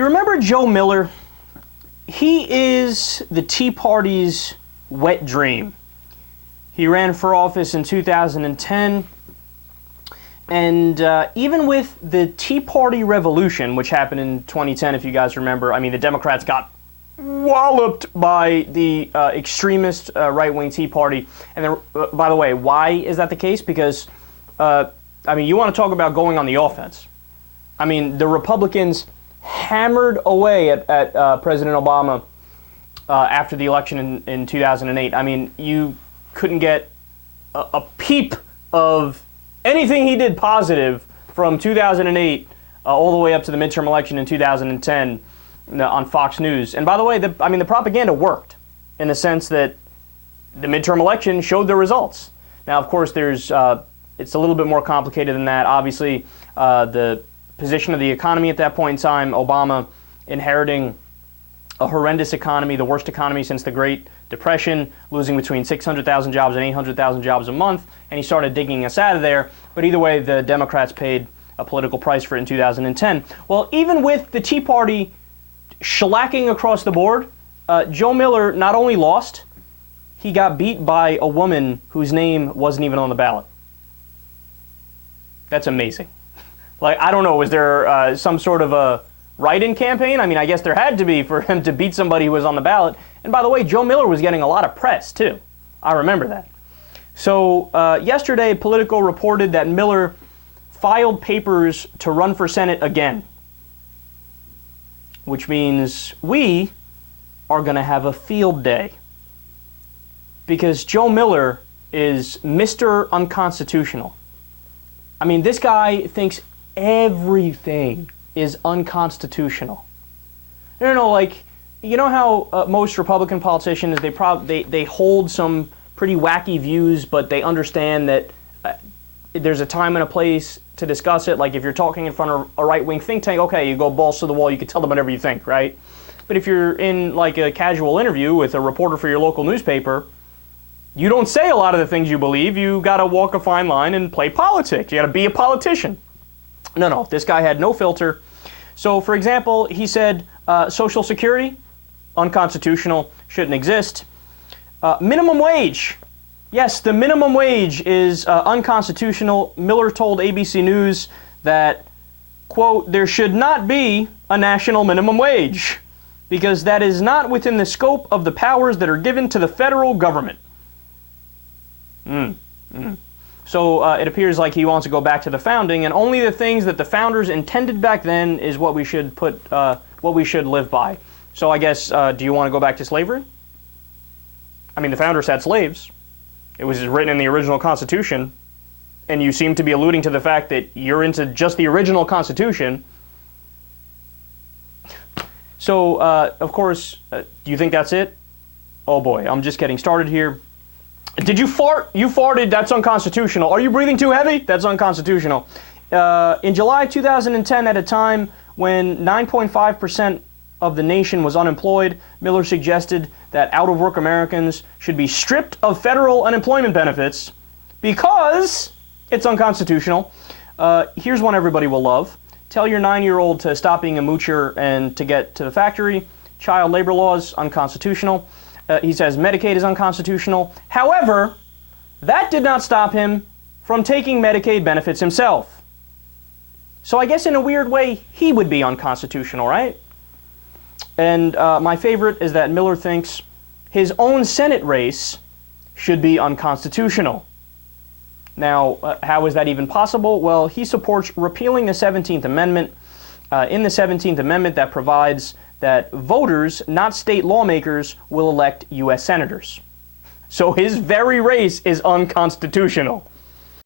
You remember Joe Miller? He is the Tea Party's wet dream. He ran for office in 2010, and even with the Tea Party revolution, which happened in 2010, if you guys remember, I mean, the Democrats got walloped by the extremist right-wing Tea Party. And then, by the way, why is that the case? Because, I mean, you want to talk about going on the offense. I mean, the Republicans hammered away at President Obama after the election in 2008. I mean, you couldn't get a peep of anything he did positive from 2008 all the way up to the midterm election in 2010 on Fox News. And by the way, the propaganda worked in the sense that the midterm election showed the results. Now, of course, it's a little bit more complicated than that. Obviously, the position of the economy at that point in time, Obama inheriting a horrendous economy, the worst economy since the Great Depression, losing between 600,000 jobs and 800,000 jobs a month, and he started digging us out of there. But either way, the Democrats paid a political price for it in 2010. Well, even with the Tea Party shellacking across the board, Joe Miller not only lost, he got beat by a woman whose name wasn't even on the ballot. That's amazing. Like, I don't know, was there some sort of a write-in campaign? I mean, I guess there had to be for him to beat somebody who was on the ballot. And by the way, Joe Miller was getting a lot of press, too. I remember that. So yesterday, Politico reported that Miller filed papers to run for Senate again, which means we are going to have a field day. Because Joe Miller is Mr. Unconstitutional. I mean, this guy thinks everything is unconstitutional. No, like, you know how most Republican politicians, they hold some pretty wacky views, but they understand that there's a time and a place to discuss it. Like, if you're talking in front of a right-wing think tank, okay, you go balls to the wall, you can tell them whatever you think, right? But if you're in, like, a casual interview with a reporter for your local newspaper, you don't say a lot of the things you believe. You got to walk a fine line and play politics. You got to be a politician. No, this guy had no filter. So, for example, he said Social Security, unconstitutional, shouldn't exist. Minimum wage. Yes, the minimum wage is unconstitutional. Miller told ABC News that, quote, there should not be a national minimum wage because that is not within the scope of the powers that are given to the federal government. So it appears like he wants to go back to the founding, and only the things that the founders intended back then is what we should what we should live by. So I guess, do you want to go back to slavery? I mean, the founders had slaves. It was written in the original Constitution, and you seem to be alluding to the fact that you're into just the original Constitution. So, of course, do you think that's it? Oh boy, I'm just getting started here. Did you fart? You farted, that's unconstitutional. Are you breathing too heavy? That's unconstitutional. In July 2010, at a time when 9.5% of the nation was unemployed, Miller suggested that out-of-work Americans should be stripped of federal unemployment benefits because it's unconstitutional. Here's one everybody will love. Tell your 9-year-old to stop being a moocher and to get to the factory. Child labor laws, unconstitutional. He says Medicaid is unconstitutional. However, that did not stop him from taking Medicaid benefits himself. So I guess in a weird way, he would be unconstitutional, right? And my favorite is that Miller thinks his own Senate race should be unconstitutional. Now, how is that even possible? Well, he supports repealing the 17th Amendment. In the 17th Amendment, that provides that voters, not state lawmakers, will elect U.S. senators. So his very race is unconstitutional.